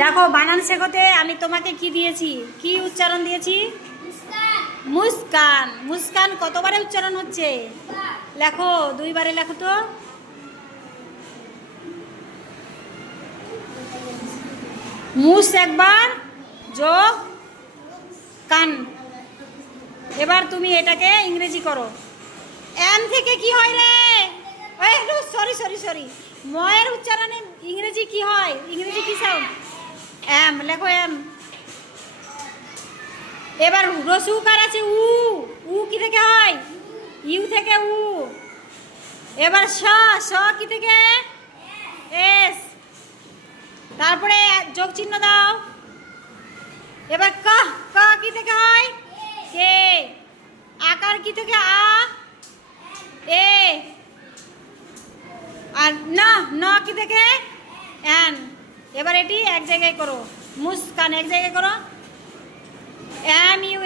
দেখো বানান শেখোতে আমি তোমাকে কি দিয়েছি, কি উচ্চারণ দিয়েছি? মুস্কান। মুস্কান কতবারে উচ্চারণ হচ্ছে? লেখো, 2 বারে লেখো তো। মুস একবার, যোগ কান। এবার তুমি এটাকে ইংরেজি করো। এম থেকে কি হয় রে? সরি সরি সরি, ময়ের উচ্চারণে ইংরেজি কি হয়? ইংরেজি কি সাউন্ড? এম লেখো, এম। এবার রসুকার আছে উ। উ কি থেকে হয়? ইউ থেকে উ। এবার স। স কি থেকে? এস। তারপরে যোগ চিহ্ন দাও। এবার ক। ক কি থেকে হয়? কে। আকার কি থেকে? আ। এ। আর না, ন কি থেকে? এন। এবার এটি এক জায়গায় করো। মুস্কান এক জায়গায় করো। M U